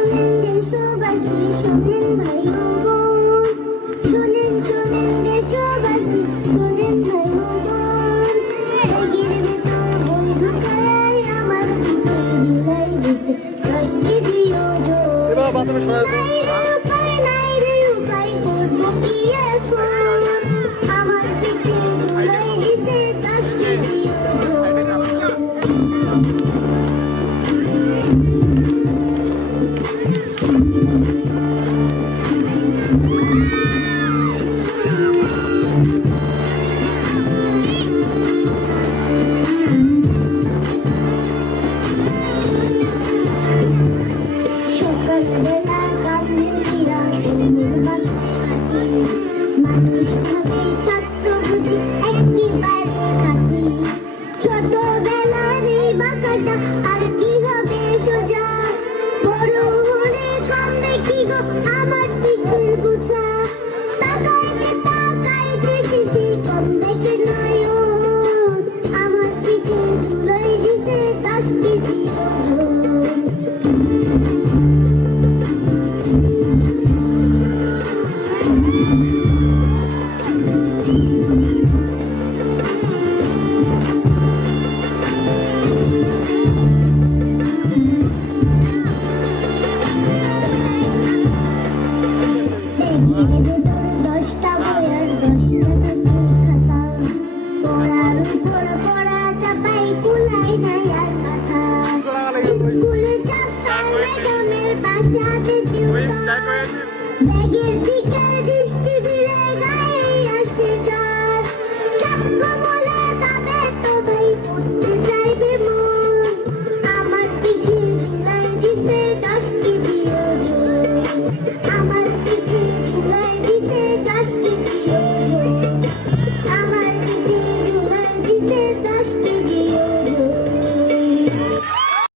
শোনেন দেশবাসী, শোনেন ভাই ও বোন, শোনেন শোনেন দেশবাসী, শোনেন ভাই ও বোন, ব্যাগের ভেতর বই ঢুকায় আমার বুকে ঝুলাই দিছে 10 কেজি ওজন। নাই রে উপায়, নাই রে উপায়, করবো কি এখন? আমার পিঠে ঝুলাই দিছে 10 কেজি ওজন। সকালবেলা কাঁদে মীরা, ঘুমের মাথায় হাঁটি, মানুষ ভাবে ছাত্র বুঝি একেবারে খাঁটি। ছোটবেলার এই বাঁকাটা আর কি হবে সোজা, বড় হলে কমবে কি গো আমার পিঠের বোঝা। তাকাইতে শিশি কমবে কি নয়ন, আমার পিঠে ঝুলাই দিছে 10 কেজি ওজন। ব্যাগের ভেতর 10টা বই আর 10টা থেকে খাতা, পড়ার উপর পড়া চাপাই কুলাই নাই আর মাথা। স্কুলে চাপ স্যার ম্যাডামের বাসাতে টিউশন, ব্যাগের দিকে দৃষ্টি